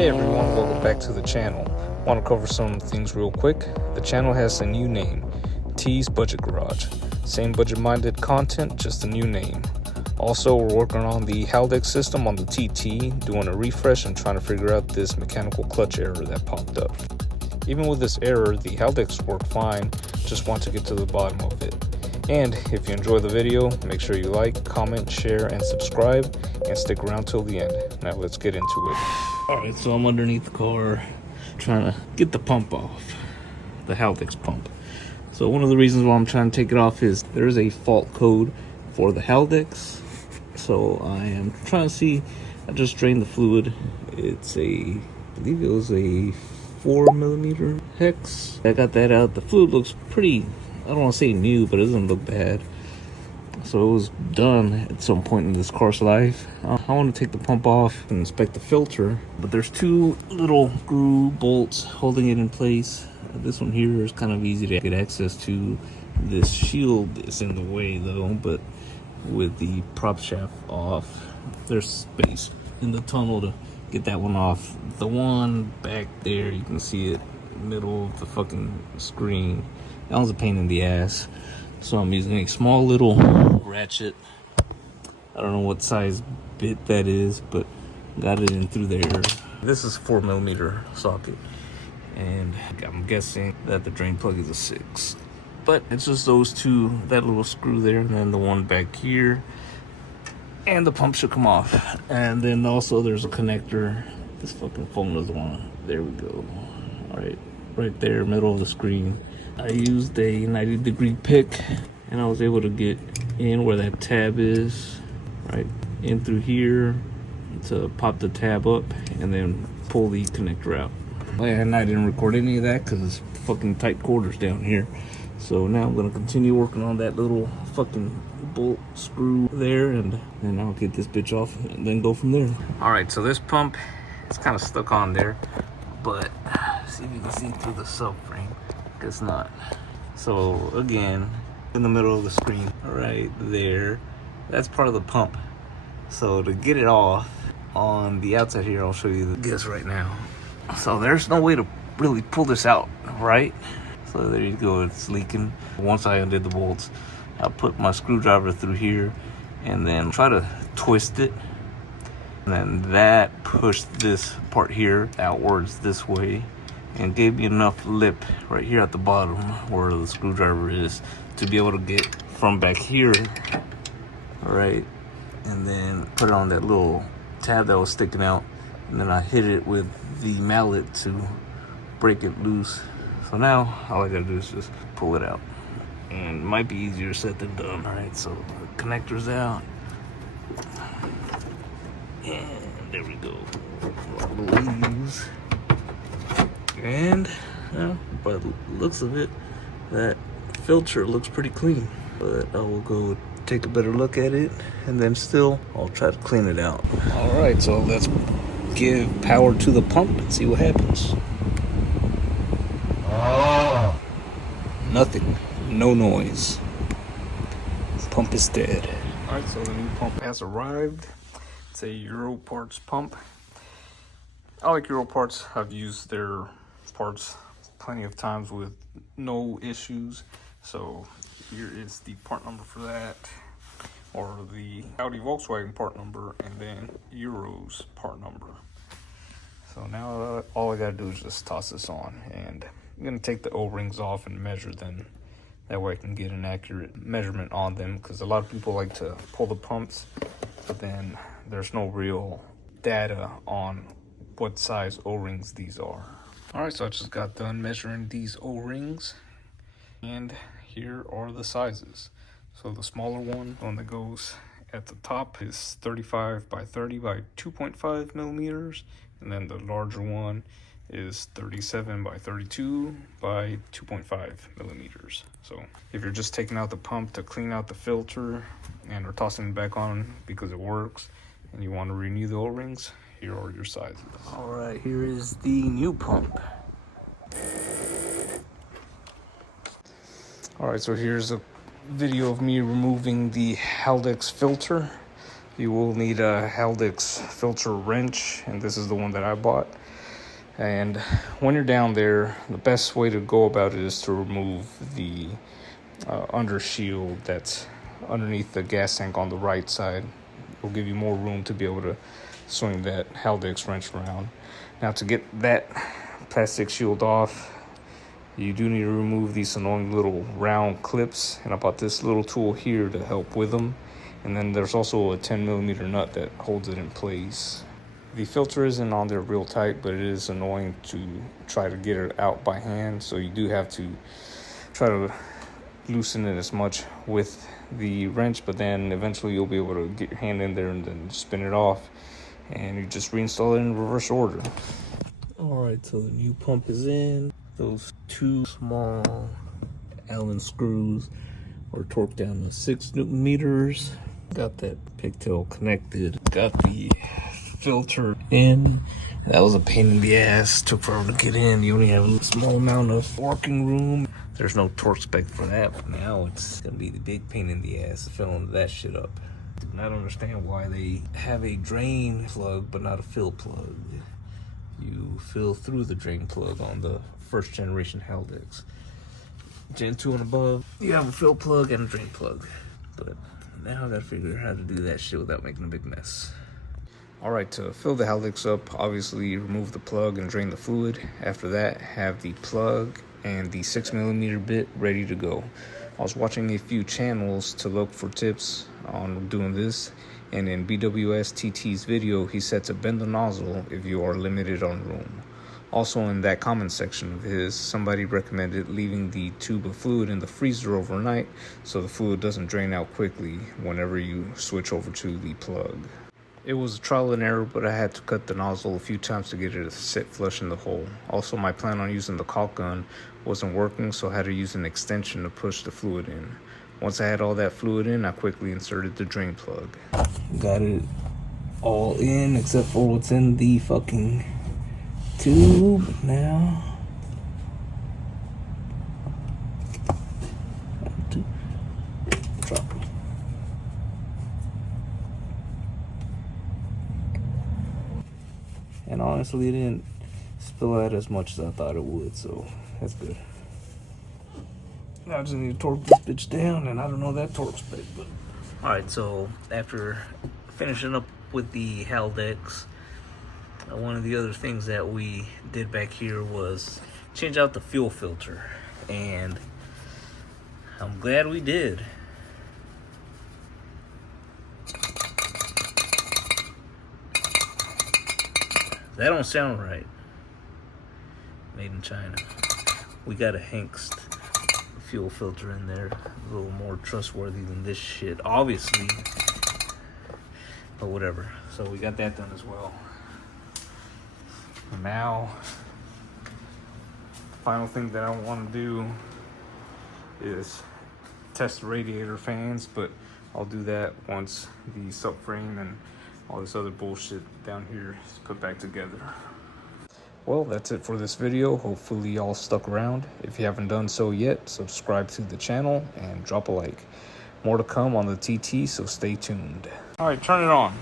Hey everyone, welcome back to the channel. Want to cover some things real quick. The channel has a new name, T's Budget Garage. Same budget-minded content, just a new name. Also, we're working on the Haldex system on the TT, doing a refresh and trying to figure out this mechanical clutch error that popped up. Even with this error, the Haldex worked fine, just want to get to the bottom of it. And if you enjoy the video, make sure you like, comment, share, and subscribe, and stick around till the end. Now let's get into it. Alright, so I'm underneath the car, trying to get the pump off, the Haldex pump. So one of the reasons why I'm trying to take it off is there is a fault code for the Haldex. So I am trying to see, I just drained the fluid. It's I believe it was a 4mm hex. I got that out. The fluid looks pretty, I don't want to say new, but it doesn't look bad. So it was done at some point in this car's life. I want to take the pump off and inspect the filter, but there's two little screw bolts holding it in place. This one here is kind of easy to get access to. This shield is in the way though, but with the prop shaft off, there's space in the tunnel to get that one off. The one back there, you can see it, middle of the fucking screen. That was a pain in the ass. So I'm using a small little ratchet. I don't know what size bit that is, but got it in through there. This is 4mm socket, and I'm guessing that the drain plug is a 6. But it's just those two, that little screw there, and then the one back here, and the pump should come off. And then also there's a connector. This fucking phone doesn't want to. There we go. All right there, middle of the screen. I used a 90-degree pick, and I was able to get in where that tab is, right in through here, to pop the tab up and then pull the connector out. And I didn't record any of that because it's fucking tight quarters down here. So now I'm gonna continue working on that little fucking bolt screw there, and then I'll get this bitch off and then go from there. All right, so this pump is kind of stuck on there, but see if you can see through the subframe. It's not. So again, in the middle of the screen right there, that's part of the pump. So to get it off on the outside here, I'll show you the guess right now. So there's no way to really pull this out, right? So there you go, it's leaking. Once I undid the bolts, I put my screwdriver through here and then try to twist it, and then that pushed this part here outwards this way and gave me enough lip right here at the bottom where the screwdriver is to be able to get from back here, right, and then put it on that little tab that was sticking out, and then I hit it with the mallet to break it loose. So now all I gotta do is just pull it out, and it might be easier said than done. All right, so the connector's out, and there we go. I believe. And by the looks of it, that filter looks pretty clean. But I will go take a better look at it, and then still I'll try to clean it out. All right, so let's give power to the pump and see what happens. Nothing, no noise. Pump is dead. All right, so the new pump has arrived. It's a Euro Parts pump. I like Euro Parts. I've used their parts plenty of times with no issues. So here is the part number for that, or the Audi Volkswagen part number, and then Euro's part number. So now all I gotta do is just toss this on, and I'm gonna take the O-rings off and measure them. That way I can get an accurate measurement on them, because a lot of people like to pull the pumps, but then there's no real data on what size O-rings these are. All right, so I just got done measuring these O-rings, and here are the sizes. So the smaller one that goes at the top is 35 by 30 by 2.5 millimeters, and then the larger one is 37 by 32 by 2.5 millimeters. So if you're just taking out the pump to clean out the filter and are tossing it back on because it works, and you want to renew the O-rings, here are your sizes. All right, here is the new pump. All right, so here's a video of me removing the Haldex filter. You will need a Haldex filter wrench, and this is the one that I bought. And when you're down there, the best way to go about it is to remove the under shield that's underneath the gas tank on the right side. It will give you more room to be able to swing that Haldex wrench around. Now, to get that plastic shield off, you do need to remove these annoying little round clips, and I bought this little tool here to help with them. And then there's also a 10mm nut that holds it in place. The filter isn't on there real tight, but it is annoying to try to get it out by hand, so you do have to try to loosen it as much with the wrench, but then eventually you'll be able to get your hand in there and then spin it off, and you just reinstall it in reverse order. All right, so the new pump is in. Those two small Allen screws are torqued down to 6 Newton meters. Got that pigtail connected. Got the filter in. That was a pain in the ass. Took forever to get in. You only have a small amount of working room. There's no torque spec for that, but now it's gonna be the big pain in the ass filling that shit up. Do not understand why they have a drain plug but not a fill plug. You fill through the drain plug on the first generation Haldex. Gen 2 and above, you have a fill plug and a drain plug. But now I gotta figure out how to do that shit without making a big mess. All right, to fill the Haldex up, obviously remove the plug and drain the fluid. After that, have the plug and the 6mm bit ready to go. I was watching a few channels to look for tips on doing this, and in BWS TT's video, he said to bend the nozzle if you are limited on room. Also, in that comment section of his, somebody recommended leaving the tube of fluid in the freezer overnight so the fluid doesn't drain out quickly whenever you switch over to the plug. It was a trial and error, but I had to cut the nozzle a few times to get it to sit flush in the hole. Also, my plan on using the caulk gun wasn't working, so I had to use an extension to push the fluid in. Once I had all that fluid in, I quickly inserted the drain plug. Got it all in except for what's in the fucking tube now. Drop it. And honestly, it didn't spill out as much as I thought it would, so that's good. Now I just need to torque this bitch down, and I don't know that torque spec, but. Alright, so after finishing up with the Haldex, one of the other things that we did back here was change out the fuel filter, and I'm glad we did. That don't sound right. Made in China. We got a Hengst fuel filter in there, a little more trustworthy than this shit, obviously, but whatever. So we got that done as well. Now, the final thing that I want to do is test the radiator fans, but I'll do that once the subframe and all this other bullshit down here is put back together. Well, that's it for this video. Hopefully y'all stuck around. If you haven't done so yet, subscribe to the channel and drop a like. More to come on the TT, so stay tuned. All right, turn it on.